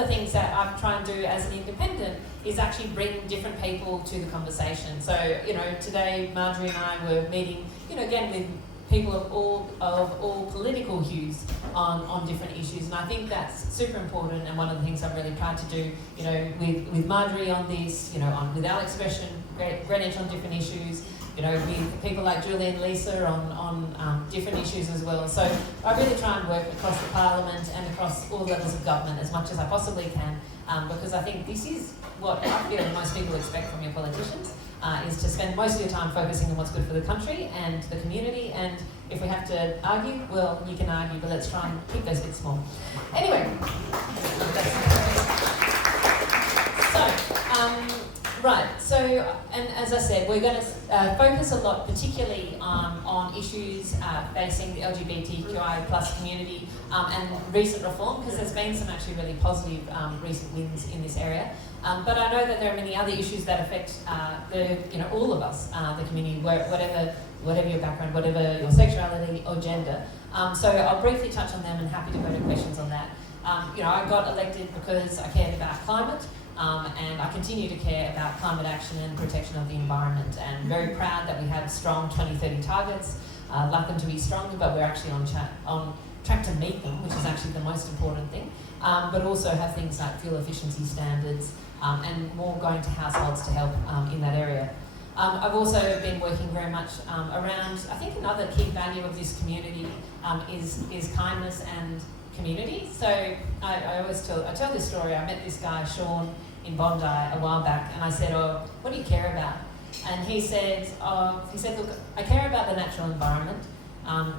the things that I try and do as an independent is actually bring different people to the conversation. So, today Marjorie and I were meeting, again with people of all political hues on different issues, and I think that's super important. And one of the things I've really tried to do, with Marjorie on this, with Alex Greenwich on different issues, with people like Julie and Lisa on different issues as well. So I really try and work across the Parliament and across all levels of government as much as I possibly can, because I think this is what I feel most people expect from your politicians, is to spend most of your time focusing on what's good for the country and the community. And if we have to argue, well, you can argue, but let's try and keep those bits small. Anyway, so, and as I said, we're going to focus a lot, particularly on issues facing the LGBTQI plus community and recent reform, because there's been some actually really positive recent wins in this area. But I know that there are many other issues that affect all of us, the community, whatever your background, whatever your sexuality or gender. So I'll briefly touch on them and happy to go to questions on that. I got elected because I cared about climate. And I continue to care about climate action and protection of the environment, and very proud that we have strong 2030 targets. Like them to be stronger, but we're actually on track to meet them, which is actually the most important thing. But also have things like fuel efficiency standards and more going to households to help in that area. I've also been working very much around, I think another key value of this community is kindness and community. So I tell this story. I met this guy, Sean, in Bondi a while back, and I said, what do you care about? And he said, look, I care about the natural environment.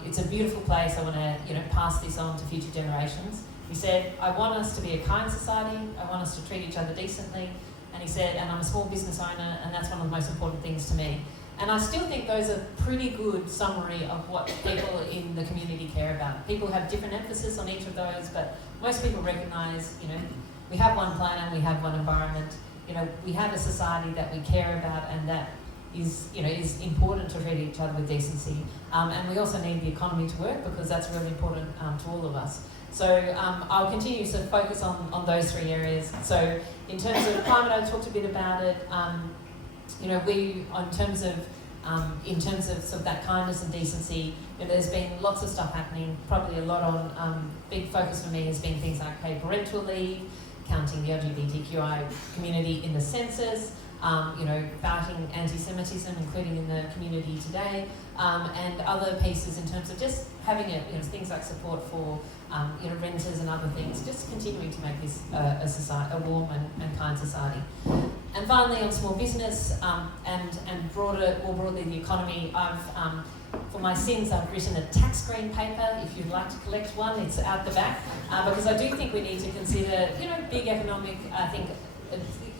It's a beautiful place. I want to, pass this on to future generations. He said, I want us to be a kind society. I want us to treat each other decently. And he said, and I'm a small business owner, and that's one of the most important things to me. And I still think those are pretty good summary of what people in the community care about. People have different emphasis on each of those, but most people recognise, we have one planet, we have one environment, we have a society that we care about, and that is important to treat each other with decency. And we also need the economy to work, because that's really important to all of us. So I'll continue to focus on those three areas. So in terms of climate, I talked a bit about it. In terms of sort of that kindness and decency, there's been lots of stuff happening. Probably a lot on big focus for me has been things like paid parental leave, counting the LGBTQI community in the census, fighting anti-Semitism, including in the community today, and other pieces in terms of just having things like support for renters and other things, just continuing to make this a warm and kind society. And finally, on small business and more broadly the economy, for my sins, I've written a tax green paper. If you'd like to collect one, it's out the back, because I do think we need to consider, big economic,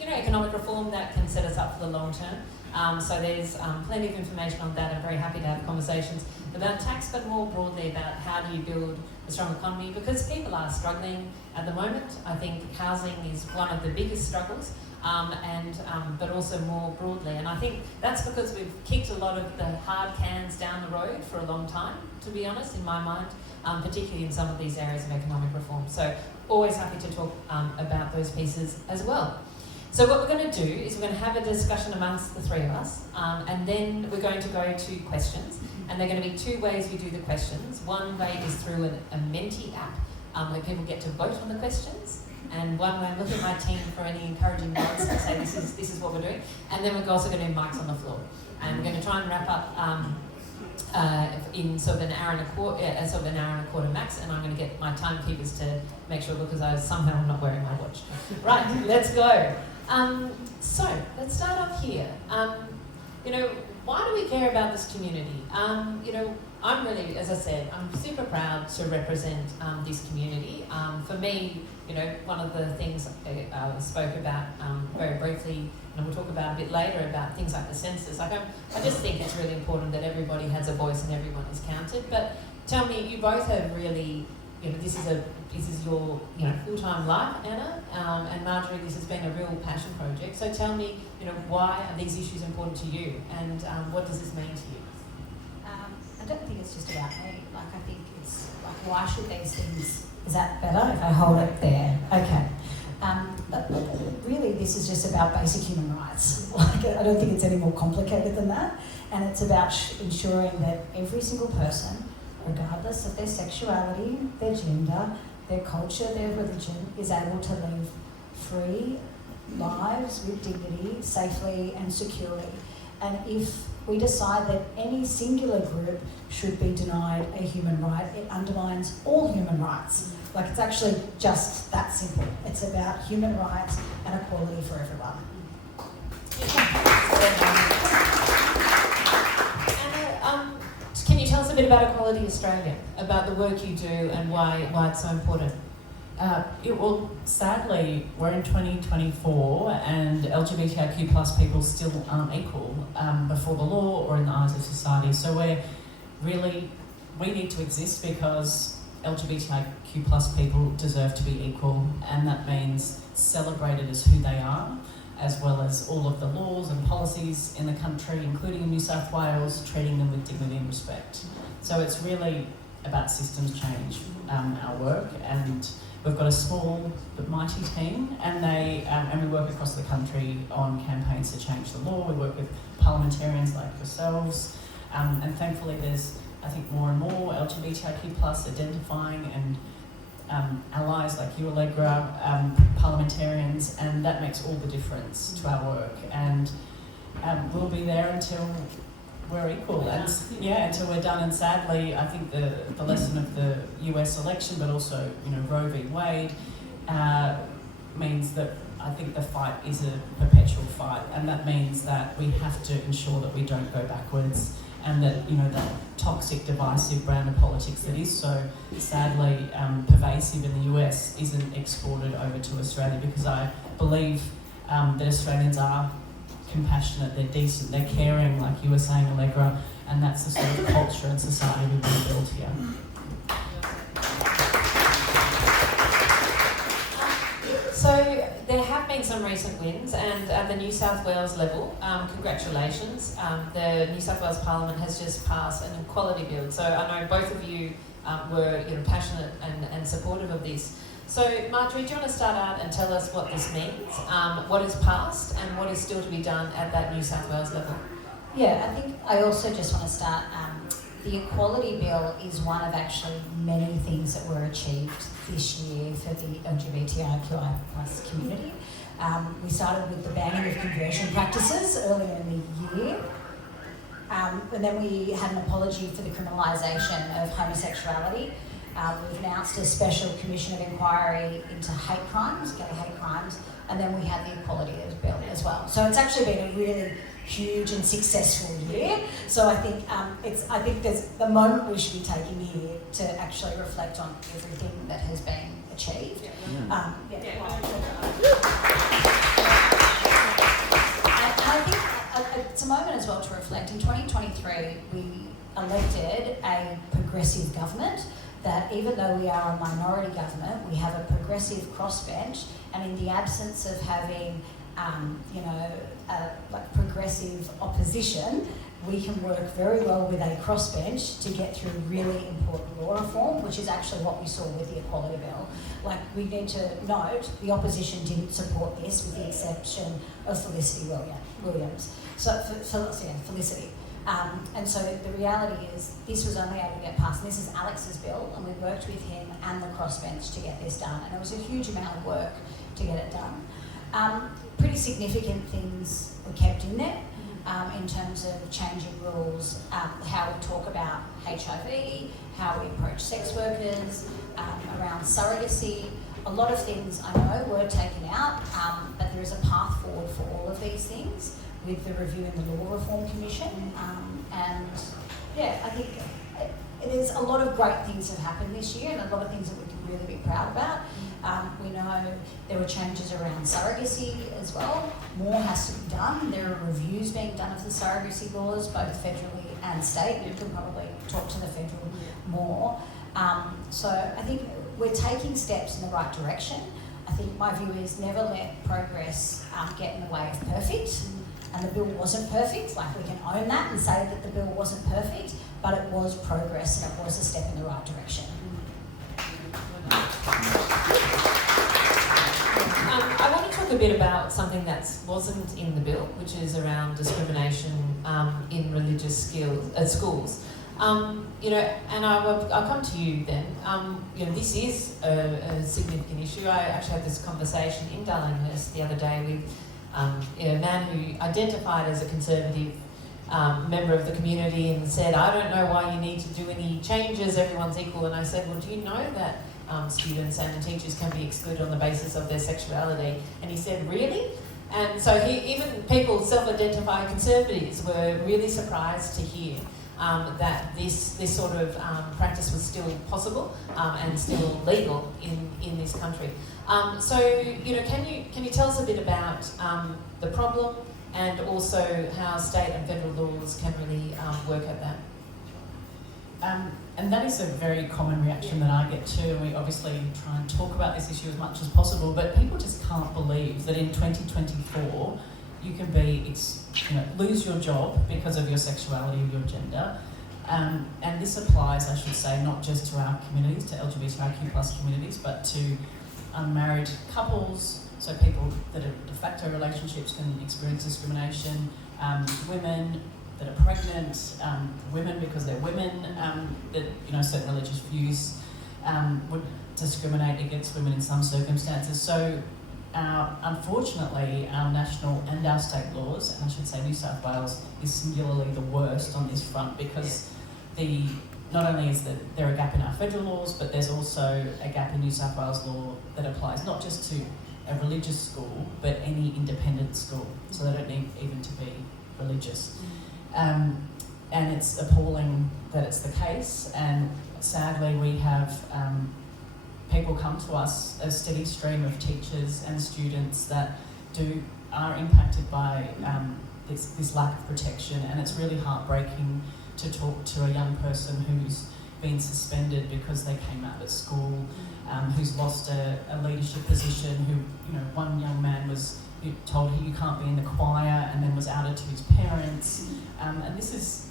economic reform that can set us up for the long term. So there's plenty of information on that. I'm very happy to have conversations about tax, but more broadly about how do you build a strong economy, because people are struggling at the moment. I think housing is one of the biggest struggles. But also more broadly. And I think that's because we've kicked a lot of the hard cans down the road for a long time, to be honest, in my mind, particularly in some of these areas of economic reform. So always happy to talk about those pieces as well. So what we're going to do is we're going to have a discussion amongst the three of us, and then we're going to go to questions. And there are going to be two ways we do the questions. One way is through a Menti app, where people get to vote on the questions. And one way, I'm looking at my team for any encouraging nods to say this is what we're doing. And then we're also going to do mics on the floor. And we're going to try and wrap up in sort of an hour and a quarter max. And I'm going to get my timekeepers to make sure, because I somehow I'm not wearing my watch. Right, let's go. So let's start off here. Why do we care about this community? I'm really, as I said, I'm super proud to represent this community. For me, one of the things I spoke about very briefly, and we'll talk about a bit later, about things like the census. I just think it's really important that everybody has a voice and everyone is counted. But tell me, you both have really, this is your full-time life, Anna, and Marjorie, this has been a real passion project. So tell me, why are these issues important to you, and what does this mean to you? I don't think it's just about me. I think it's why should these things? Is that better if I hold it there? Okay. this is just about basic human rights. Like, I don't think it's any more complicated than that. And it's about ensuring that every single person, regardless of their sexuality, their gender, their culture, their religion, is able to live free lives with dignity, safely and securely. And if we decide that any singular group should be denied a human right, it undermines all human rights. Like, it's actually just that simple. It's about human rights and equality for everyone. Anna, can you tell us a bit about Equality Australia, about the work you do and why it's so important? Well, sadly, we're in 2024 and LGBTIQ plus people still aren't equal before the law or in the eyes of society. So we need to exist because LGBTIQ plus people deserve to be equal, and that means celebrated as who they are, as well as all of the laws and policies in the country, including in New South Wales, treating them with dignity and respect. So it's really about systems change, our work, and we've got a small but mighty team, and we work across the country on campaigns to change the law. We work with parliamentarians like yourselves, and thankfully there's, I think, more and more LGBTIQ plus identifying and allies like you, Allegra, parliamentarians, and that makes all the difference to our work. And we'll be there until we're equal, until we're done. And sadly, I think the lesson of the US election, but also, Roe v. Wade, means that I think the fight is a perpetual fight, and that means that we have to ensure that we don't go backwards, and that, that toxic, divisive brand of politics that is so sadly pervasive in the US isn't exported over to Australia, because I believe that Australians are compassionate, they're decent, they're caring, like you were saying, Allegra, and that's the sort of culture and society we want to build here. So there have been some recent wins, and at the New South Wales level, congratulations. The New South Wales Parliament has just passed an equality bill. So I know both of you were passionate and supportive of this. So Marjorie, do you want to start out and tell us what this means, what is passed and what is still to be done at that New South Wales level? Yeah, I think I also just want to start, the Equality Bill is one of actually many things that were achieved this year for the LGBTIQI plus community. We started with the banning of conversion practices earlier in the year, and then we had an apology for the criminalisation of homosexuality. We've announced a special commission of inquiry into hate crimes, gay hate crimes, and then we had the Equality Bill as well. So it's actually been a really huge and successful year. So I think there's the moment we should be taking here to actually reflect on everything that has been achieved. And I think it's a moment as well to reflect. In 2023, we elected a progressive government, that even though we are a minority government, we have a progressive crossbench, and in the absence of having progressive opposition, we can work very well with a crossbench to get through really important law reform, which is actually what we saw with the Equality Bill. Like, we need to note, the opposition didn't support this, with the exception of Felicity Williams. Felicity. And so the reality is, this was only able to get passed, and this is Alex's bill, and we worked with him and the crossbench to get this done, and it was a huge amount of work to get it done. Pretty significant things were kept in there, in terms of changing rules, how we talk about HIV, how we approach sex workers, around surrogacy. A lot of things, I know, were taken out, but there is a path forward for all of these things with the review in the Law Reform Commission. I think there's a lot of great things that have happened this year, and a lot of things that we can really be proud about. We know there were changes around surrogacy as well. More has to be done. There are reviews being done of the surrogacy laws, both federally and state. We can probably talk to the federal more. So I think we're taking steps in the right direction. I think my view is never let progress get in the way of perfect. And the bill wasn't perfect. Like, we can own that and say that the bill wasn't perfect, but it was progress and it was a step in the right direction. I want to talk talk a bit about something that wasn't in the bill, which is around discrimination in religious schools. And I'll come to you then. This is a significant issue. I actually had this conversation in Darlinghurst the other day with a man who identified as a conservative member of the community and said, I don't know why you need to do any changes, everyone's equal. And I said, well, do you know that students and teachers can be excluded on the basis of their sexuality? And he said, really? And so even people self-identified conservatives were really surprised to hear that this sort of practice was still possible and still legal in this country. Can you tell us a bit about the problem and also how state and federal laws can really work at that? And that is a very common reaction that I get too. We obviously try and talk about this issue as much as possible, but people just can't believe that in 2024 you can lose your job because of your sexuality or your gender. And this applies, I should say, not just to our communities, to LGBTIQ+ communities, but to unmarried couples, so people that are de facto relationships can experience discrimination, women that are pregnant, women because they're women, that certain religious views would discriminate against women in some circumstances. So unfortunately, our national and our state laws, and I should say New South Wales is singularly the worst on this front, because not only is there a gap in our federal laws, but there's also a gap in New South Wales law that applies not just to a religious school, but any independent school. So they don't need even to be religious. And it's appalling that it's the case, and sadly we have people come to us, a steady stream of teachers and students that are impacted by this lack of protection, and it's really heartbreaking to talk to a young person who's been suspended because they came out of school, who's lost a leadership position, one young man was told you can't be in the choir and then was outed to his parents. And this is,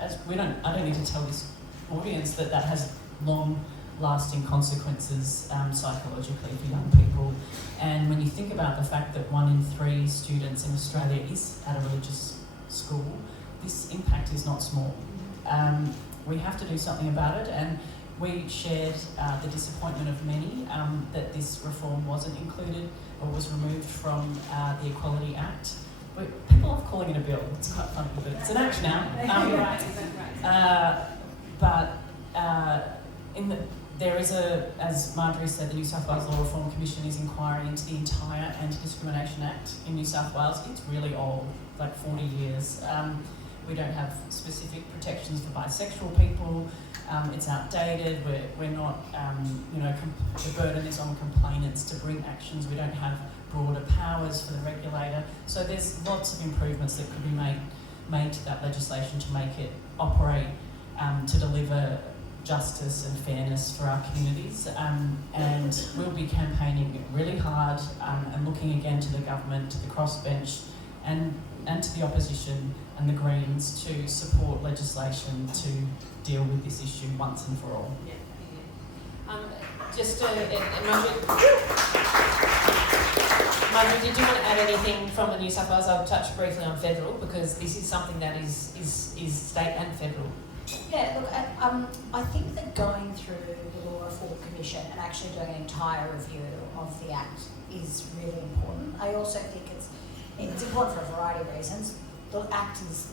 I don't need to tell this audience that has long-lasting consequences psychologically for young people. And when you think about the fact that 1 in 3 students in Australia is at a religious school, this impact is not small. We have to do something about it, and we shared the disappointment of many that this reform wasn't included or was removed from the Equality Act. People love calling it a bill. It's quite funny, but it's an act now. There is as Marjorie said, the New South Wales Law Reform Commission is inquiring into the entire Anti-Discrimination Act in New South Wales. It's really old, like 40 years. We don't have specific protections for bisexual people. It's outdated. We're not, the burden is on complainants to bring actions. We don't have broader powers for the regulator. So there's lots of improvements that could be made to that legislation to make it operate, to deliver justice and fairness for our communities. And we'll be campaigning really hard and looking again to the government, to the crossbench, and to the opposition and the Greens to support legislation to deal with this issue once and for all. Marjorie, did you want to add anything from the New South Wales? I'll touch briefly on federal, because this is something that is state and federal. Yeah, look, I think that going through the Law Reform Commission and actually doing an entire review of the Act is really important. I also think it's important for a variety of reasons. The Act is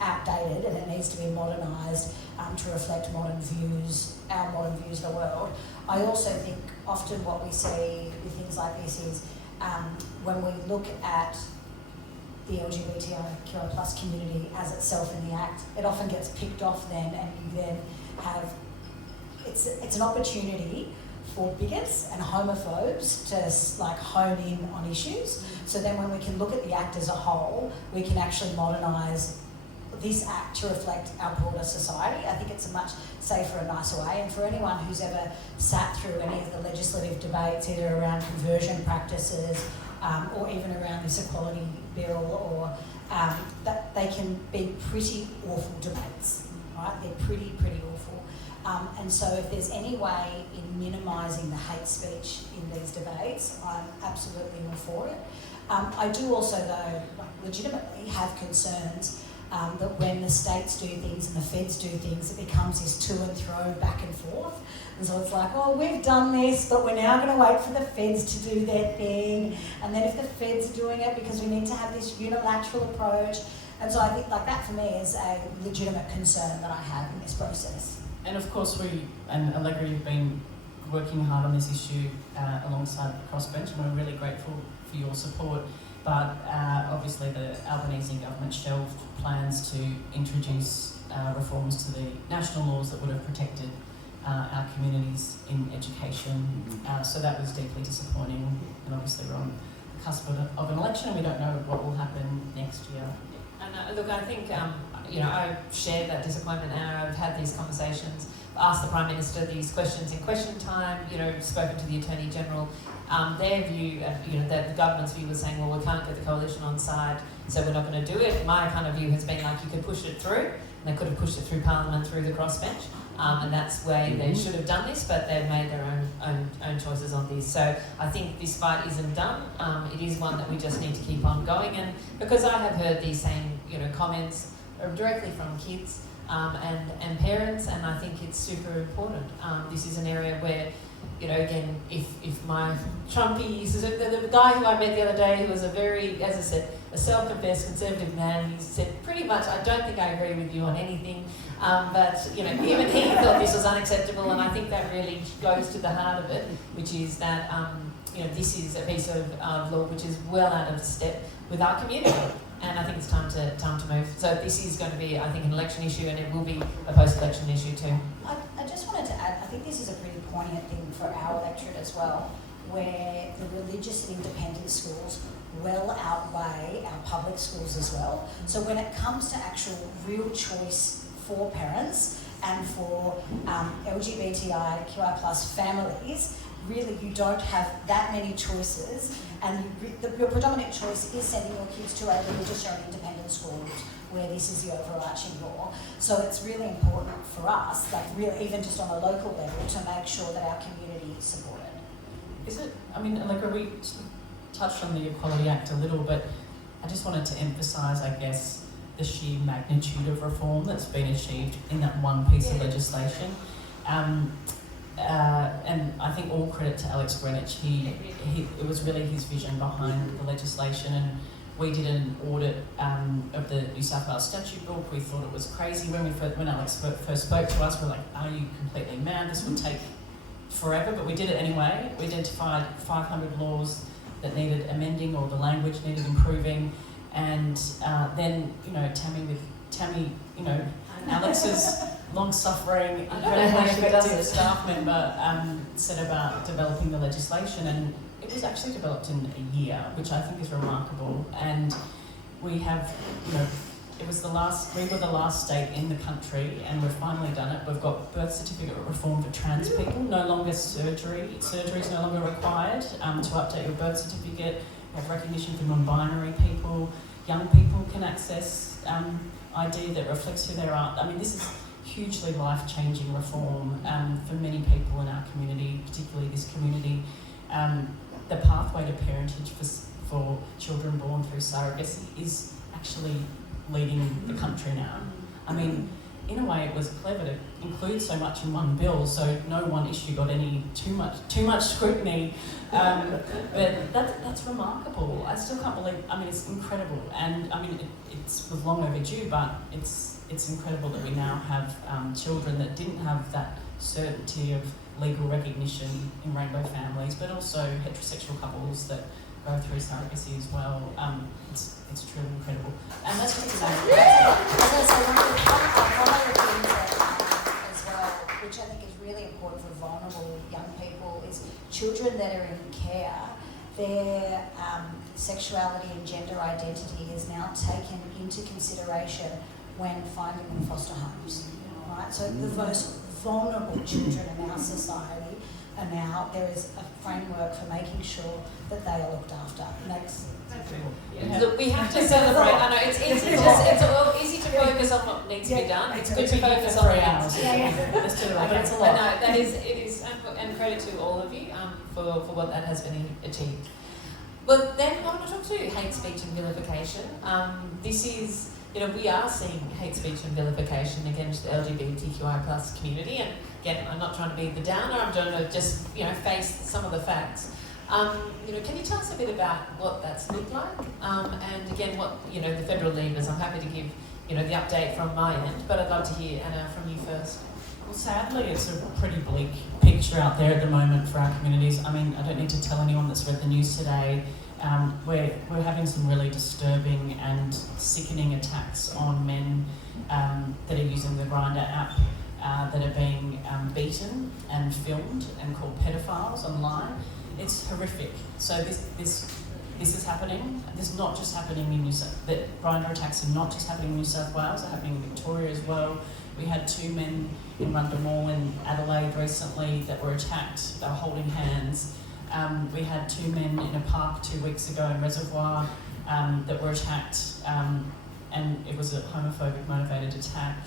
outdated and it needs to be modernised to reflect modern views, our modern views of the world. I also think often what we see with things like this is when we look at the LGBTIQ+ community as itself in the Act, it often gets picked off then, and you then have, it's an opportunity for bigots and homophobes to hone in on issues. So then when we can look at the Act as a whole, we can actually modernise this Act to reflect our broader society. I think it's a much safer and nicer way. And for anyone who's ever sat through any of the legislative debates, either around conversion practices or even around this equality bill, or that they can be pretty awful debates, right? They're pretty awful. And so if there's any way in minimising the hate speech in these debates, I'm absolutely all for it. I do also, though, legitimately have concerns that when the states do things and the feds do things, it becomes this to and fro, back and forth. And so it's like, oh, we've done this, but we're now going to wait for the feds to do their thing. And then if the feds are doing it, because we need to have this unilateral approach. And so I think that for me is a legitimate concern that I have in this process. And of course we, and Allegra, you've been working hard on this issue alongside the crossbench, and we're really grateful for your support. But obviously the Albanese government shelved plans to introduce reforms to the national laws that would have protected our communities in education. So that was deeply disappointing, and obviously we're on the cusp of an election and we don't know what will happen next year. And look, I think, I share that disappointment, and I've had these conversations, asked the Prime Minister these questions in question time, spoken to the Attorney General. Their view, that the government's view was saying, well, we can't get the coalition on side, so we're not going to do it. My kind of view has been like, you could push it through, and they could have pushed it through Parliament, through the crossbench, and that's where they should have done this, but they've made their own choices on this. So I think this fight isn't done. It is one that we just need to keep on going, and because I have heard these same, comments directly from kids and parents, and I think it's super important. This is an area where, again, if my Trumpy, the guy who I met the other day, who was a very, as I said, a self-confessed conservative man, he said pretty much, I don't think I agree with you on anything, but even he thought this was unacceptable, and I think that really goes to the heart of it, which is that this is a piece of law which is well out of step with our community. And I think it's time to move. So this is going to be, I think, an election issue, and it will be a post-election issue too. I just wanted to add, I think this is a pretty poignant thing for our electorate as well, where the religious and independent schools well outweigh our public schools as well. So when it comes to actual real choice for parents and for LGBTIQI+ families, really you don't have that many choices, and your predominant choice is sending your kids to a religious or an independent school where this is the overarching law. So it's really important for us, even just on a local level, to make sure that our community is supported. Allegra, we touched on the Equality Act a little, but I just wanted to emphasise, I guess, the sheer magnitude of reform that's been achieved in that one piece of legislation. And I think all credit to Alex Greenwich. It was really his vision behind the legislation, and we did an audit of the New South Wales statute book. We thought it was crazy when Alex first spoke to us. We're like, are you completely mad? This would take forever, but we did it anyway. We identified 500 laws that needed amending or the language needed improving, and then Tammy, Alex's long-suffering, incredibly effective staff member set about developing the legislation, and it was actually developed in a year, which I think is remarkable. And we have, we were the last state in the country, and we've finally done it. We've got birth certificate reform for trans people, no longer surgery is no longer required to update your birth certificate. We have recognition for non-binary people. Young people can access ID that reflects who they are. this is hugely life-changing reform for many people in our community, particularly this community. The pathway to parentage for children born through surrogacy is actually leading the country now. In a way, it was clever to include so much in one bill, so no one issue got too much scrutiny. But that's remarkable. I still can't believe. It's incredible, and it was long overdue, but it's incredible that we now have children that didn't have that certainty of legal recognition in rainbow families, but also heterosexual couples that go through surrogacy as well. It's truly incredible. And that's just one of the things as well, which I think is really important for vulnerable young people, is children that are in care, their sexuality and gender identity is now taken into consideration when finding them foster homes. Right? So the most vulnerable children in our society are now, there is a framework for making sure that they are looked after. Next. Yeah. Look, we have to celebrate. I know it's all easy to focus on what needs to be done. It's good to focus on 3 hours. Let's do it. But That's a no, lot. that is it is, and credit to all of you for what that has been achieved. But then I want to talk to hate speech and vilification. This is, we are seeing hate speech and vilification against the LGBTQI plus community. And again, I'm not trying to be the downer. I'm trying to just face some of the facts. Can you tell us a bit about what that's looked like? And again, what the federal levers. I'm happy to give the update from my end, but I'd love to hear, Anna, from you first. Well, sadly, it's a pretty bleak picture out there at the moment for our communities. I mean, I don't need to tell anyone that's read the news today. We're having some really disturbing and sickening attacks on men that are using the Grindr app, that are being beaten and filmed and called pedophiles online. It's horrific. So this is happening. This is not just happening in New South. The Grindr attacks are not just happening in New South Wales. They're happening in Victoria as well. We had 2 men in Rundle Mall in Adelaide recently that were attacked. They were holding hands. We had 2 men in a park 2 weeks ago in Reservoir that were attacked, and it was a homophobic motivated attack.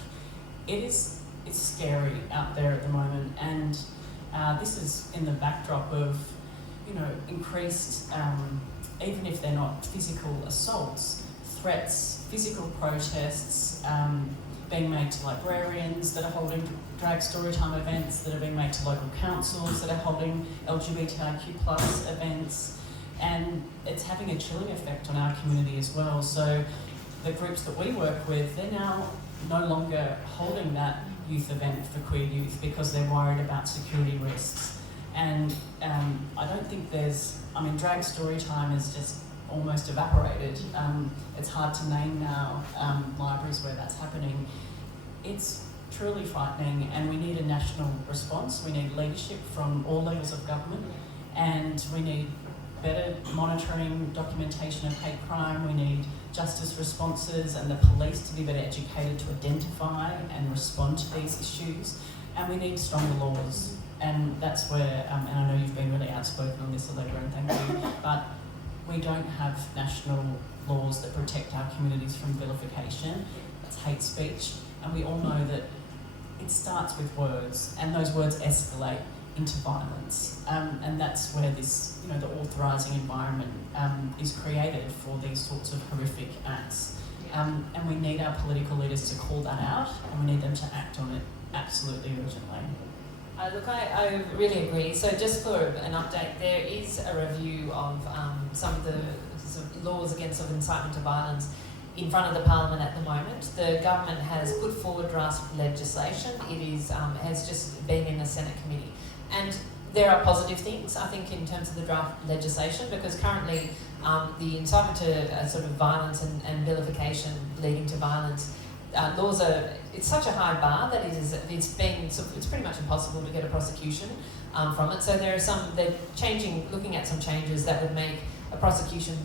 It's scary out there at the moment, and this is in the backdrop of increased, even if they're not physical assaults, threats, physical protests being made to librarians that are holding drag storytime events, that are being made to local councils that are holding LGBTIQ plus events, and it's having a chilling effect on our community as well. So the groups that we work with, they're now no longer holding that youth event for queer youth because they're worried about security risks. And I don't think drag storytime is just almost evaporated. It's hard to name now libraries where that's happening. It's truly frightening, and we need a national response. We need leadership from all levels of government, and we need better monitoring, documentation of hate crime. We need justice responses and the police to be better educated to identify and respond to these issues. And we need stronger laws. And that's where, and I know you've been really outspoken on this, Allegra, and thank you, but we don't have national laws that protect our communities from vilification. That's hate speech. And we all know that it starts with words, and those words escalate into violence. And that's where this, the authorising environment is created for these sorts of horrific acts. And we need our political leaders to call that out, and we need them to act on it absolutely urgently. Look, I really agree. So just for an update, there is a review of some of the sort of laws against incitement to violence in front of the Parliament at the moment. The government has put forward draft legislation. It is has just been in the Senate committee. And there are positive things, I think, in terms of the draft legislation, because currently the incitement to sort of violence and vilification leading to violence laws it's such a high bar that it's pretty much impossible to get a prosecution from it. So they're looking at some changes that would make a prosecution,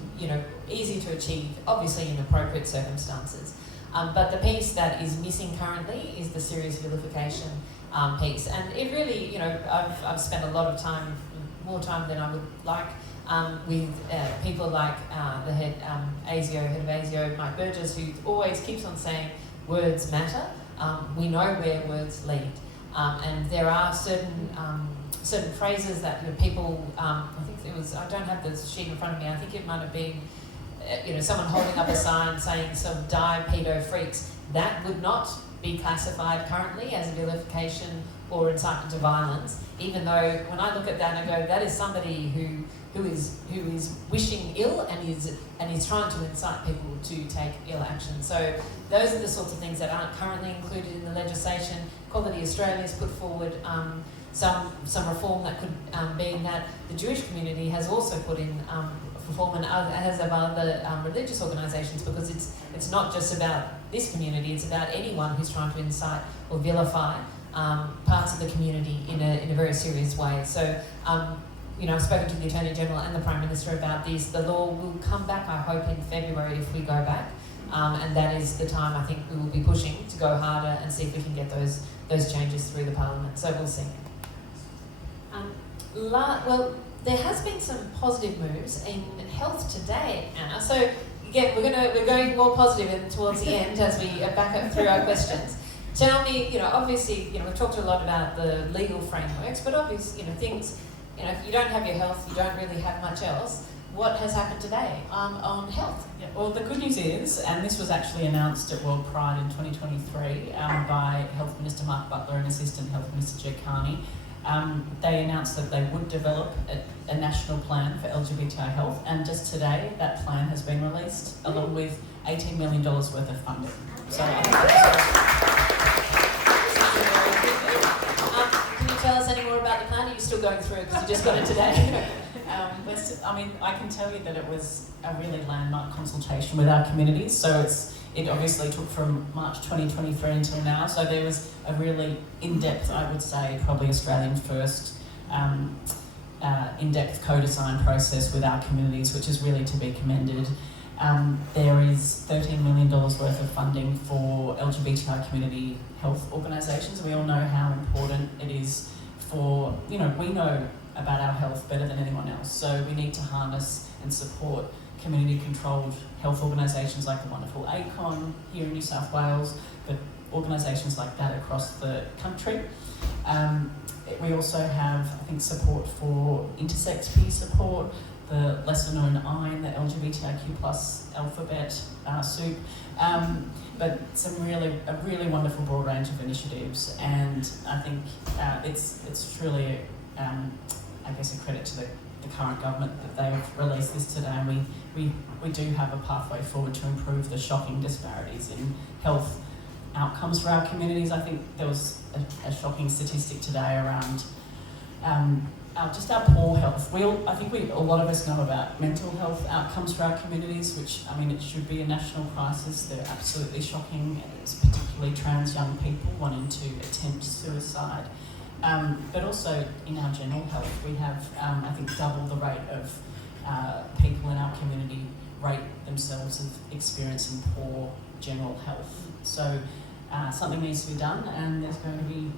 easy to achieve, obviously in appropriate circumstances. But the piece that is missing currently is the serious vilification piece. And it really, I've spent a lot of time, more time than I would like, with people like the head of ASIO, Mike Burgess, who always keeps on saying words matter. We know where words lead. And there are certain phrases that people, I think it was, I don't have the sheet in front of me, I think it might have been, someone holding up a sign saying some die pedo freaks. That would not be classified currently as vilification or incitement to violence, even though when I look at that and I go, that is somebody who is wishing ill and is trying to incite people to take ill action. So those are the sorts of things that aren't currently included in the legislation. Equality Australia has put forward some reform that could be in that. The Jewish community has also put in reform, and as have other religious organisations, because it's not just about this community, it's about anyone who's trying to incite or vilify parts of the community in a very serious way. So I've spoken to the Attorney General and the Prime Minister about this. The law will come back, I hope, in February if we go back. And that is the time I think we will be pushing to go harder and see if we can get those changes through the Parliament. So we'll see. Well, there has been some positive moves in health today, Anna. So again, we're going more positive towards the end as we back up through our questions. Tell me, obviously, we've talked a lot about the legal frameworks, but obviously, things, if you don't have your health, you don't really have much else. What has happened today on health? Yeah, well, the good news is, and this was actually announced at World Pride in 2023 by Health Minister Mark Butler and Assistant Health Minister Jay Carney. They announced that they would develop a national plan for LGBTI health, and just today that plan has been released along with $18 million worth of funding. So, can you tell us any more about the plan? Are you still going through it because you just got it today? I can tell you that it was a really landmark consultation with our communities. So it obviously took from March 2023 until now. So there was a really in-depth, I would say, probably Australian first, in-depth co-design process with our communities, which is really to be commended. There is $13 million worth of funding for LGBTI community health organisations. We all know how important it is for, we know about our health better than anyone else. So we need to harness and support community-controlled health organisations like the wonderful ACON here in New South Wales, but organisations like that across the country. We also have, I think, support for intersex peer support, the lesser-known INE, the LGBTIQ+ alphabet soup, but a really wonderful broad range of initiatives, and I think it's truly I guess a credit to the current government that they've released this today, and we do have a pathway forward to improve the shocking disparities in health outcomes for our communities. I think there was a shocking statistic today around our poor health. I think a lot of us know about mental health outcomes for our communities, which, it should be a national crisis. They're absolutely shocking, it's particularly trans young people wanting to attempt suicide. But also in our general health, we have, I think, double the rate of people in our community rate themselves of experiencing poor general health. So something needs to be done, and there's going to be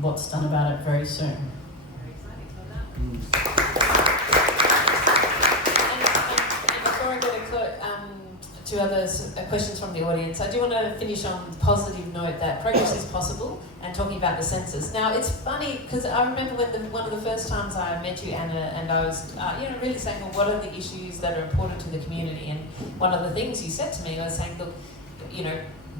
lots done about it very soon. Very exciting. Well done. And before I go to others, questions from the audience, I do want to finish on the positive note that progress is possible, and talking about the census. Now, it's funny because I remember one of the first times I met you, Anna, and I was really saying, well, what are the issues that are important to the community? And one of the things you said to me was saying, look,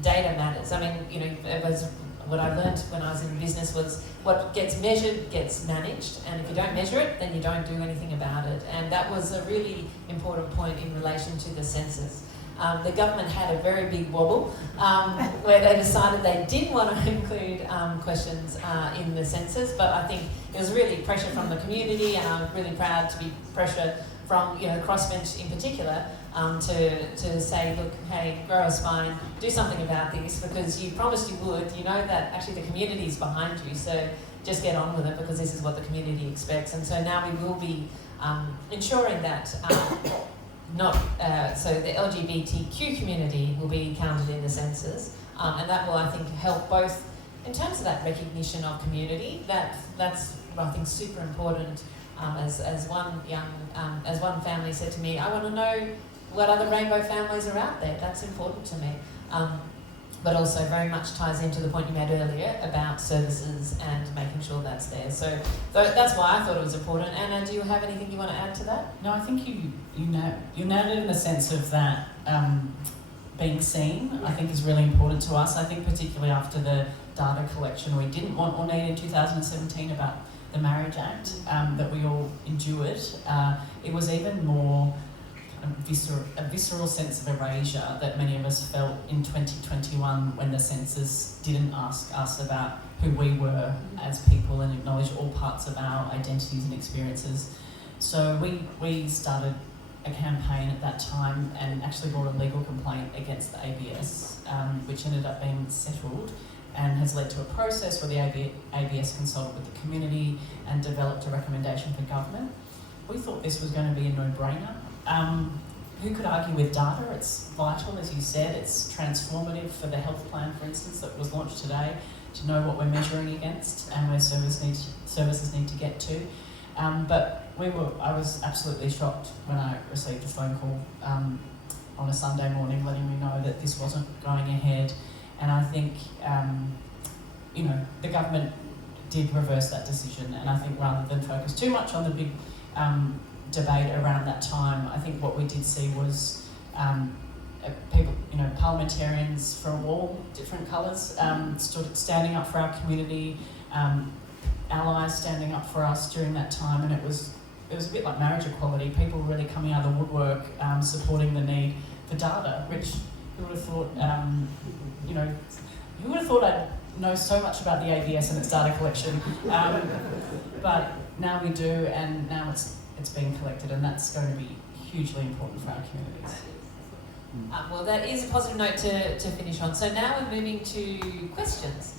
data matters. It was what I learned when I was in business was what gets measured gets managed, and if you don't measure it, then you don't do anything about it. And that was a really important point in relation to the census. The government had a very big wobble where they decided they did want to include questions in the census, but I think it was really pressure from the community, and I'm really proud to be pressure from the crossbench in particular to say, look, hey, grow a spine, do something about this, because you promised you would. You know that actually the community is behind you, so just get on with it, because this is what the community expects. And so now we will be ensuring that so the LGBTQ community will be counted in the census, and that will, I think, help both in terms of that recognition of community. That's I think super important. As one family said to me, I want to know what other rainbow families are out there. That's important to me. But also very much ties into the point you made earlier about services and making sure that's there. So that's why I thought it was important. Anna, do you have anything you want to add to that? No, I think you nailed it in the sense of that being seen, I think, is really important to us. I think particularly after the data collection we didn't want or need in 2017 about the Marriage Act that we all endured, it was even more a visceral sense of erasure that many of us felt in 2021 when the census didn't ask us about who we were as people and acknowledge all parts of our identities and experiences. So we started a campaign at that time and actually brought a legal complaint against the ABS, which ended up being settled and has led to a process where the ABS consulted with the community and developed a recommendation for government. We thought this was going to be a no-brainer. Who could argue with data? It's vital, as you said. It's transformative for the health plan, for instance, that was launched today, to know what we're measuring against and where services need to get to. But I was absolutely shocked when I received a phone call on a Sunday morning letting me know that this wasn't going ahead. And I think, the government did reverse that decision. And I think rather than focus too much on the big debate around that time, I think what we did see was people, parliamentarians from all different colours stood standing up for our community, allies standing up for us during that time, and it was a bit like marriage equality. People really coming out of the woodwork, supporting the need for data, which who would have thought, who would have thought I'd know so much about the ABS and its data collection, but now we do, and now it's being collected, and that's going to be hugely important for our communities. Well, that is a positive note to finish on. So now we're moving to questions.